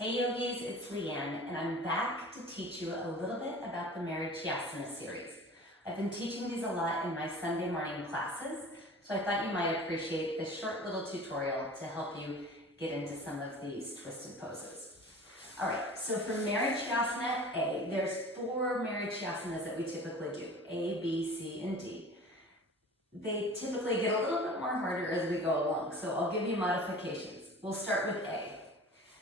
Hey yogis, it's Leanne, and I'm back to teach you a little bit about the Marichyasana series. I've been teaching these a lot in my Sunday morning classes, so I thought you might appreciate this short little tutorial to help you get into some of these twisted poses. All right, so for Marichyasana A, there's 4 Maricyasanas that we typically do, A, B, C, and D. They typically get a little bit more harder as we go along, so I'll give you modifications. We'll start with A.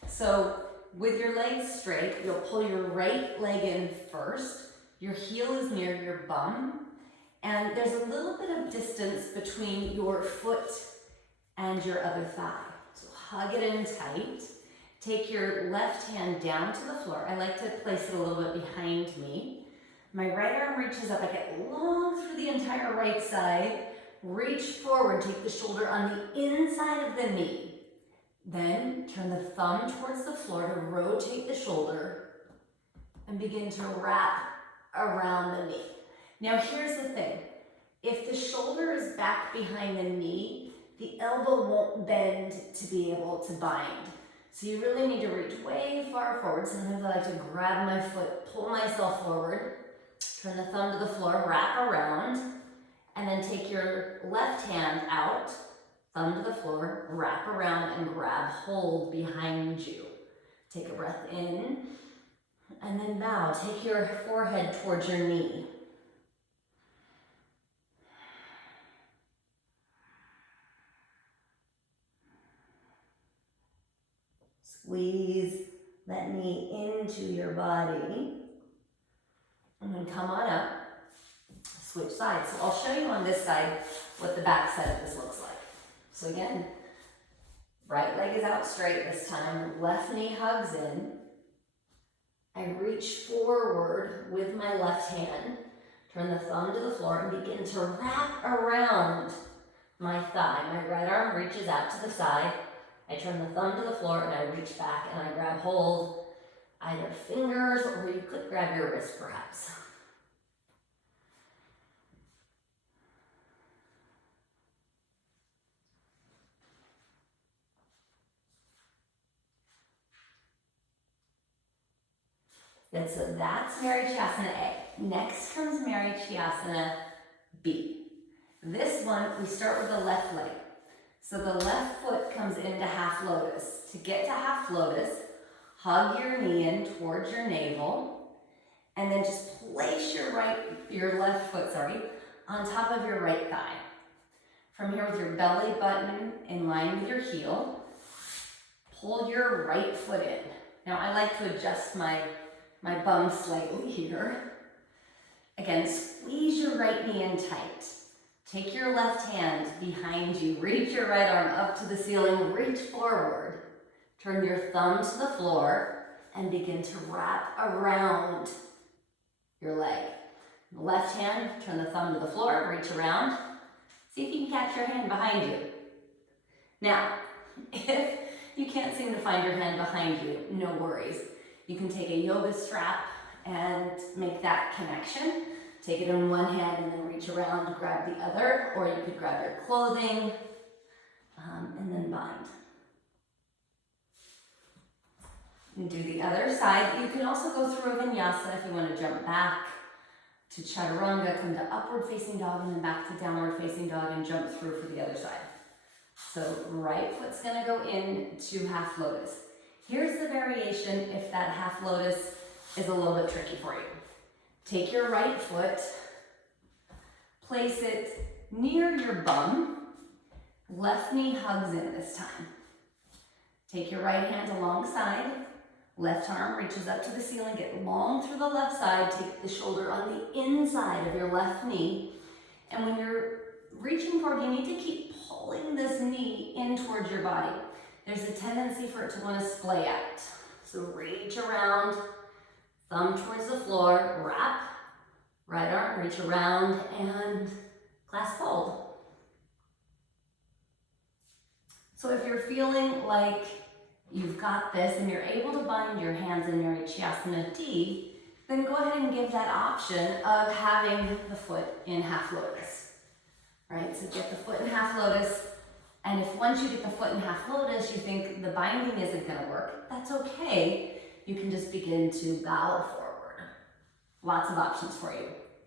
So with your legs straight, you'll pull your right leg in first. Your heel is near your bum. And there's a little bit of distance between your foot and your other thigh. So hug it in tight. Take your left hand down to the floor. I like to place it a little bit behind me. My right arm reaches up. I get long through the entire right side. Reach forward. Take the shoulder on the inside of the knee. Then turn the thumb towards the floor to rotate the shoulder and begin to wrap around the knee. Now here's the thing. If the shoulder is back behind the knee, the elbow won't bend to be able to bind. So you really need to reach way far forward. Sometimes I like to grab my foot, pull myself forward, turn the thumb to the floor, wrap around, and then take your left hand out, thumb to the floor, wrap around and grab hold behind you. Take a breath in and then bow. Take your forehead towards your knee. Squeeze that knee into your body and then come on up. Switch sides. So I'll show you on this side what the back side of this looks like. So again, right leg is out straight this time, left knee hugs in. I reach forward with my left hand, turn the thumb to the floor and begin to wrap around my thigh. My right arm reaches out to the side. I turn the thumb to the floor and I reach back and I grab hold, either fingers or you could grab your wrist perhaps. Good, so that's Marichyasana A. Next comes Marichyasana B. This one, we start with the left leg. So the left foot comes into half lotus. To get to half lotus, hug your knee in towards your navel, and then just place your left foot, on top of your right thigh. From here with your belly button in line with your heel, pull your right foot in. Now I like to adjust my bum slightly here. Again, squeeze your right knee in tight. Take your left hand behind you, reach your right arm up to the ceiling, reach forward. Turn your thumb to the floor and begin to wrap around your leg. Left hand, turn the thumb to the floor, reach around. See if you can catch your hand behind you. Now, if you can't seem to find your hand behind you, no worries. You can take a yoga strap and make that connection. Take it in one hand and then reach around, grab the other, or you could grab your clothing and then bind. And do the other side. You can also go through a vinyasa if you want to jump back to chaturanga, come to upward facing dog and then back to downward facing dog and jump through for the other side. So right foot's gonna go into half lotus. Here's the variation if that half lotus is a little bit tricky for you. Take your right foot, place it near your bum, left knee hugs in this time. Take your right hand alongside, left arm reaches up to the ceiling, get long through the left side, take the shoulder on the inside of your left knee, and when you're reaching forward, you need to keep pulling this knee in towards your body. There's a tendency for it to want to splay out. So reach around, thumb towards the floor, wrap, right arm, reach around, and clasp hold. So if you're feeling like you've got this and you're able to bind your hands in Marichyasana D, then go ahead and give that option of having the foot in half lotus. Right, so get the foot in half lotus And if once you get the foot in half lotus, you think the binding isn't gonna work, that's okay. You can just begin to bow forward. Lots of options for you.